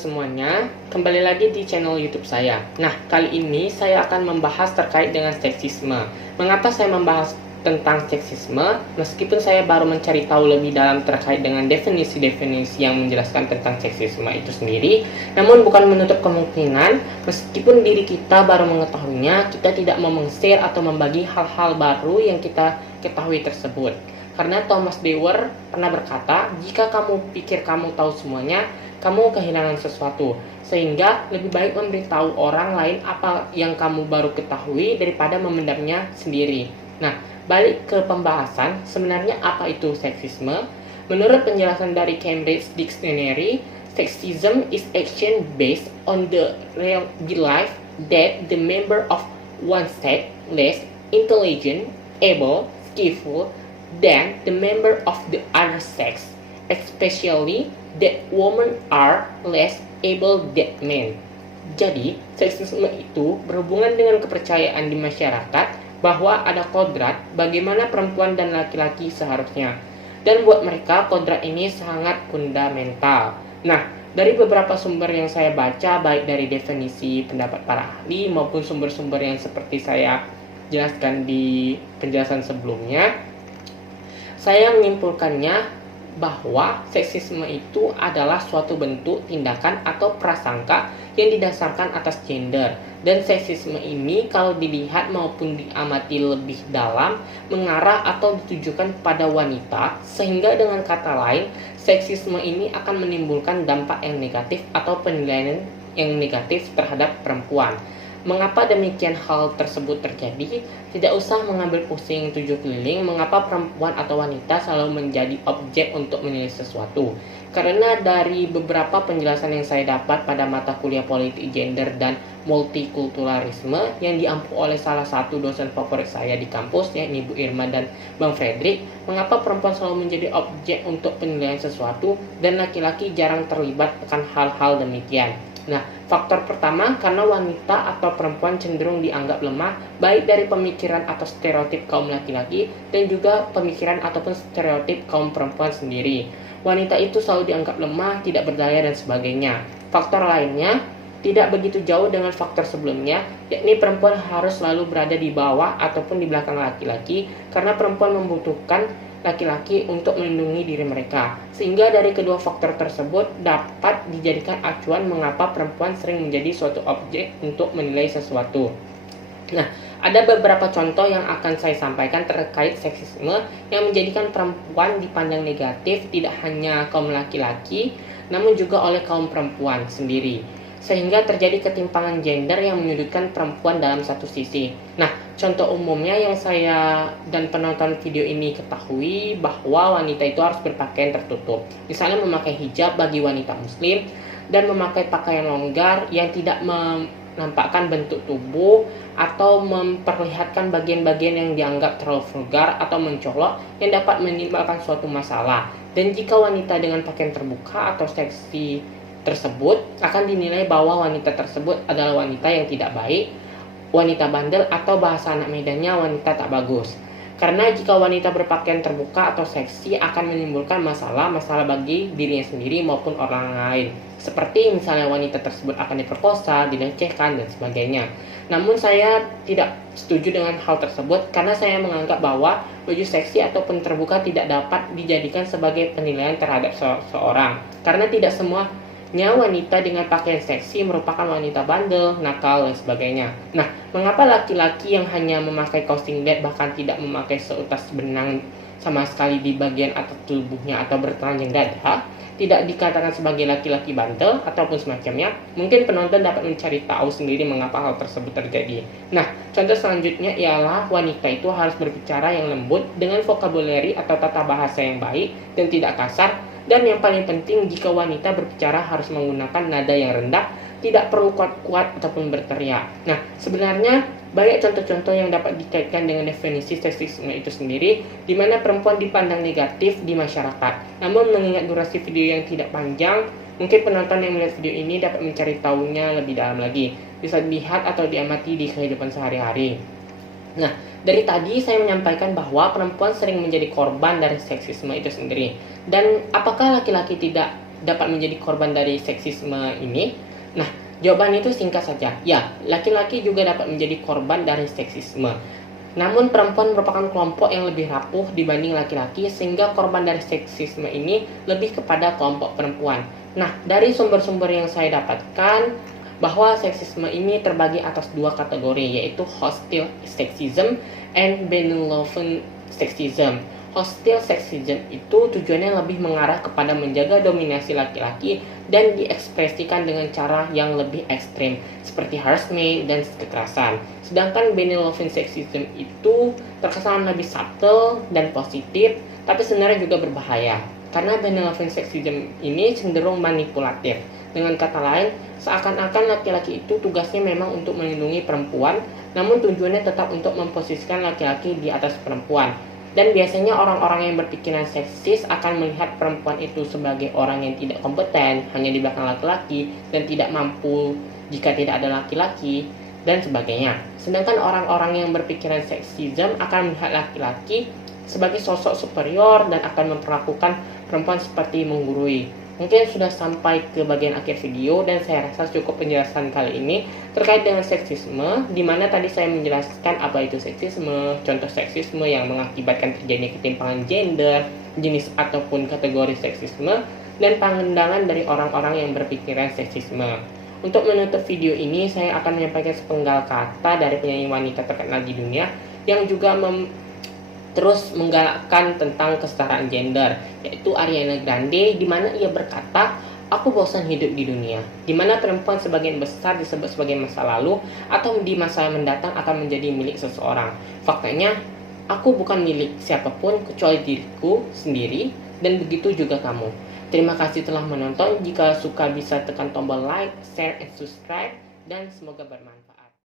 semuanya, kembali lagi di channel YouTube saya. Nah, kali ini saya akan membahas terkait dengan seksisme. Mengapa saya membahas tentang seksisme? Meskipun saya baru mencari tahu lebih dalam terkait dengan definisi-definisi yang menjelaskan tentang seksisme itu sendiri, namun bukan menutup kemungkinan, meskipun diri kita baru mengetahuinya, kita tidak mau meng-share atau membagi hal-hal baru yang kita ketahui tersebut. Karena Thomas Dewar pernah berkata, jika kamu pikir kamu tahu semuanya, kamu kehilangan sesuatu. Sehingga lebih baik memberitahu orang lain apa yang kamu baru ketahui daripada memendamnya sendiri. Nah, balik ke pembahasan, sebenarnya apa itu seksisme? Menurut penjelasan dari Cambridge Dictionary, sexism is action based on the real belief that the member of one sex less intelligent, able, skillful than the member of the other sex, especially that women are less able than men. Jadi, seksisme itu berhubungan dengan kepercayaan di masyarakat bahwa ada kodrat bagaimana perempuan dan laki-laki seharusnya. Dan buat mereka, kodrat ini sangat fundamental. Nah, dari beberapa sumber yang saya baca, baik dari definisi pendapat para ahli maupun sumber-sumber yang seperti saya jelaskan di penjelasan sebelumnya, saya menyimpulkannya bahwa seksisme itu adalah suatu bentuk tindakan atau prasangka yang didasarkan atas gender. Dan seksisme ini kalau dilihat maupun diamati lebih dalam mengarah atau ditujukan pada wanita, sehingga dengan kata lain, seksisme ini akan menimbulkan dampak yang negatif atau penilaian yang negatif terhadap perempuan. Mengapa demikian hal tersebut terjadi? Tidak usah mengambil pusing tujuh keliling mengapa perempuan atau wanita selalu menjadi objek untuk menilai sesuatu. Karena dari beberapa penjelasan yang saya dapat pada mata kuliah politik gender dan multikulturalisme yang diampu oleh salah satu dosen favorit saya di kampus, yakni Bu Irma dan Bang Fredrik, mengapa perempuan selalu menjadi objek untuk penilaian sesuatu dan laki-laki jarang terlibat akan hal-hal demikian. Nah, faktor pertama karena wanita atau perempuan cenderung dianggap lemah baik dari pemikiran atau stereotip kaum laki-laki dan juga pemikiran ataupun stereotip kaum perempuan sendiri. Wanita itu selalu dianggap lemah, tidak berdaya dan sebagainya. Faktor lainnya tidak begitu jauh dengan faktor sebelumnya, yakni perempuan harus selalu berada di bawah ataupun di belakang laki-laki karena perempuan membutuhkan laki-laki untuk melindungi diri mereka. Sehingga dari kedua faktor tersebut dapat dijadikan acuan mengapa perempuan sering menjadi suatu objek untuk menilai sesuatu. Nah, ada beberapa contoh yang akan saya sampaikan terkait seksisme yang menjadikan perempuan dipandang negatif tidak hanya kaum laki-laki, namun juga oleh kaum perempuan sendiri. Sehingga terjadi ketimpangan gender yang menyudutkan perempuan dalam satu sisi. Nah, contoh umumnya yang saya dan penonton video ini ketahui bahwa wanita itu harus berpakaian tertutup. Misalnya memakai hijab bagi wanita muslim dan memakai pakaian longgar yang tidak menampakkan bentuk tubuh atau memperlihatkan bagian-bagian yang dianggap terlalu vulgar atau mencolok yang dapat menimbulkan suatu masalah. Dan jika wanita dengan pakaian terbuka atau seksi tersebut akan dinilai bahwa wanita tersebut adalah wanita yang tidak baik, wanita bandel, atau bahasa anak medannya wanita tak bagus. Karena jika wanita berpakaian terbuka atau seksi akan menimbulkan masalah bagi dirinya sendiri maupun orang lain. Seperti misalnya wanita tersebut akan diperkosa, dilecehkan, dan sebagainya. Namun saya tidak setuju dengan hal tersebut karena saya menganggap bahwa baju seksi ataupun terbuka tidak dapat dijadikan sebagai penilaian terhadap seseorang. Karena tidak semuanya wanita dengan pakaian seksi merupakan wanita bandel, nakal, dan sebagainya. Nah, mengapa laki-laki yang hanya memakai kaos singlet bahkan tidak memakai seutas benang sama sekali di bagian atas tubuhnya atau bertelanjang dada tidak dikatakan sebagai laki-laki bandel ataupun semacamnya? Mungkin penonton dapat mencari tahu sendiri mengapa hal tersebut terjadi. Nah, contoh selanjutnya ialah wanita itu harus berbicara yang lembut dengan vocabulary atau tata bahasa yang baik dan tidak kasar. Dan yang paling penting, jika wanita berbicara harus menggunakan nada yang rendah, tidak perlu kuat-kuat ataupun berteriak. Nah, sebenarnya banyak contoh-contoh yang dapat dikaitkan dengan definisi seksisme itu sendiri, di mana perempuan dipandang negatif di masyarakat. Namun mengingat durasi video yang tidak panjang, mungkin penonton yang melihat video ini dapat mencari tahunya lebih dalam lagi. Bisa dilihat atau diamati di kehidupan sehari-hari. Nah, dari tadi saya menyampaikan bahwa perempuan sering menjadi korban dari seksisme itu sendiri. Dan apakah laki-laki tidak dapat menjadi korban dari seksisme ini? Nah, jawaban itu singkat saja. Ya, laki-laki juga dapat menjadi korban dari seksisme. Namun perempuan merupakan kelompok yang lebih rapuh dibanding laki-laki, sehingga korban dari seksisme ini lebih kepada kelompok perempuan. Nah, dari sumber-sumber yang saya dapatkan, bahwa seksisme ini terbagi atas dua kategori, yaitu hostile sexism and benevolent sexism. Hostile sexism itu tujuannya lebih mengarah kepada menjaga dominasi laki-laki dan diekspresikan dengan cara yang lebih ekstrim, seperti harassment dan kekerasan. Sedangkan benevolent sexism itu terkesan lebih subtle dan positif, tapi sebenarnya juga berbahaya. Karena benevolent sexism ini cenderung manipulatif. Dengan kata lain, seakan-akan laki-laki itu tugasnya memang untuk melindungi perempuan, namun tujuannya tetap untuk memposisikan laki-laki di atas perempuan. Dan biasanya orang-orang yang berpikiran seksis akan melihat perempuan itu sebagai orang yang tidak kompeten, hanya di belakang laki-laki, dan tidak mampu jika tidak ada laki-laki, dan sebagainya. Sedangkan orang-orang yang berpikiran seksism akan melihat laki-laki sebagai sosok superior dan akan memperlakukan perempuan seperti menggurui. Mungkin sudah sampai ke bagian akhir video dan saya rasa cukup penjelasan kali ini terkait dengan seksisme, di mana tadi saya menjelaskan apa itu seksisme, contoh seksisme yang mengakibatkan terjadinya ketimpangan gender, jenis ataupun kategori seksisme, dan pandangan dari orang-orang yang berpikiran seksisme. Untuk menutup video ini, saya akan menyampaikan sepenggal kata dari penyanyi wanita terkenal di dunia yang juga terus menggalakkan tentang kesetaraan gender, yaitu Ariana Grande, di mana ia berkata, "Aku bosan hidup di dunia, di mana perempuan sebagian besar disebut sebagai masa lalu atau di masa yang mendatang akan menjadi milik seseorang. Faktanya, aku bukan milik siapapun kecuali diriku sendiri, dan begitu juga kamu." Terima kasih telah menonton. Jika suka bisa tekan tombol like, share, and subscribe, dan semoga bermanfaat.